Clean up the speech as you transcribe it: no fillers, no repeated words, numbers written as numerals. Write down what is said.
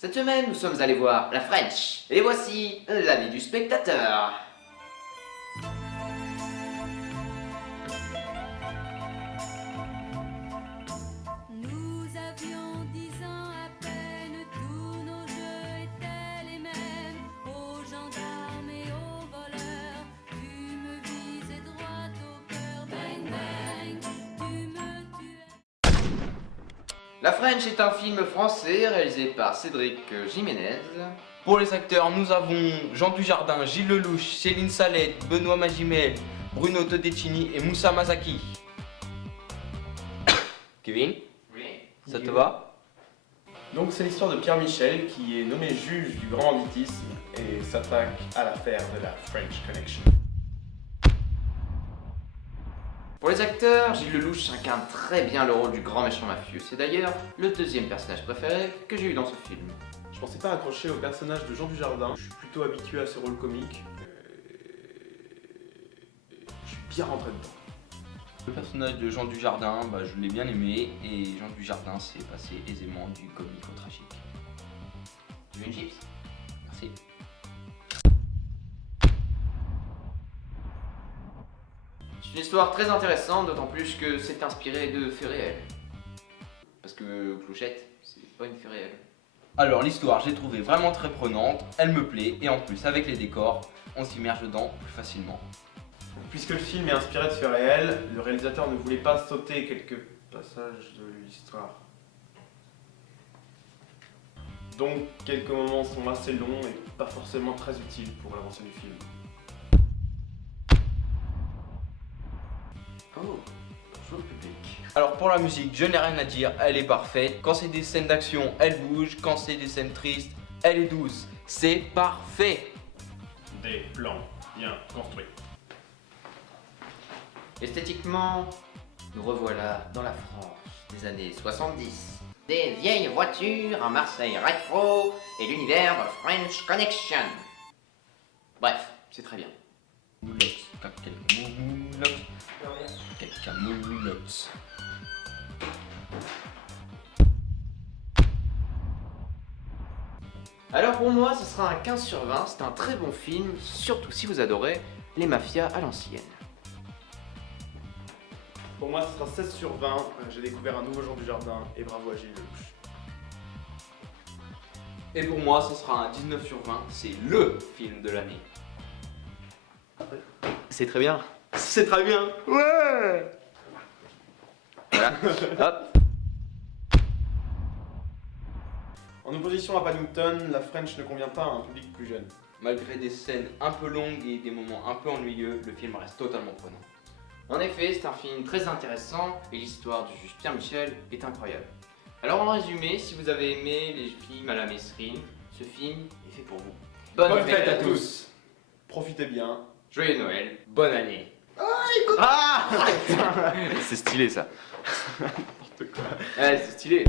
Cette semaine, nous sommes allés voir la French. Et voici l'avis du spectateur. Nous avions 10 ans à peine, tous nos jeux étaient les mêmes. Aux gendarmes et aux voleurs, tu me visais droit au cœur. Bang bang, tu me tuais. La French est un film français réalisé par Cédric Jiménez. Pour les acteurs, nous avons Jean Dujardin, Gilles Lelouch, Céline Salette, Benoît Magimel, Bruno Todeschini et Moussa Mazaki. Kevin, Oui. ça te va? Donc c'est l'histoire de Pierre Michel qui est nommé juge du grand banditisme et s'attaque à l'affaire de la French Connection. Pour les acteurs, Gilles Lelouch incarne très bien le rôle du grand méchant mafieux. C'est d'ailleurs le deuxième personnage préféré que j'ai eu dans ce film. Je pensais pas accrocher au personnage de Jean Dujardin, je suis plutôt habitué à ce rôle comique. Je suis bien rentré dedans. Le personnage de Jean Dujardin, je l'ai bien aimé et Jean Dujardin s'est passé aisément du comique au tragique. Tu veux une chips? Merci. C'est une histoire très intéressante, d'autant plus que c'est inspiré de faits réels. Parce que Clochette, c'est pas une fait réelle. Alors l'histoire, j'ai trouvé vraiment très prenante, elle me plaît et en plus avec les décors, on s'immerge dedans plus facilement. Puisque le film est inspiré de faits réels, le réalisateur ne voulait pas sauter quelques passages de l'histoire. Donc quelques moments sont assez longs et pas forcément très utiles pour l'avancée du film. Oh, bonjour public. Alors pour la musique, je n'ai rien à dire, elle est parfaite. Quand c'est des scènes d'action, elle bouge. Quand c'est des scènes tristes, elle est douce. C'est parfait. Des plans bien construits. Esthétiquement, nous revoilà dans la France des années 70. Des vieilles voitures, un Marseille rétro et l'univers de French Connection. Bref, c'est très bien. Moulox, quelqu'un moulox. Alors pour moi, ce sera un 15 sur 20, c'est un très bon film, surtout si vous adorez les mafias à l'ancienne. Pour moi, ce sera 16 sur 20. J'ai découvert un nouveau Jean Dujardin et bravo à Gilles Lelouch. Et pour moi, ce sera un 19 sur 20, c'est LE film de l'année. C'est très bien. C'est très bien. Ouais. Voilà. Hop. En opposition à Paddington, la French ne convient pas à un public plus jeune. Malgré des scènes un peu longues et des moments un peu ennuyeux, le film reste totalement prenant. En effet, c'est un film très intéressant et l'histoire du juge Pierre Michel est incroyable. Alors en résumé, si vous avez aimé les films à la Mesrine, ce film est fait pour vous. Bonne fête à tous. Profitez bien. Joyeux Noël, bonne année. Ah, c'est stylé ça. N'importe quoi. Ouais, c'est stylé.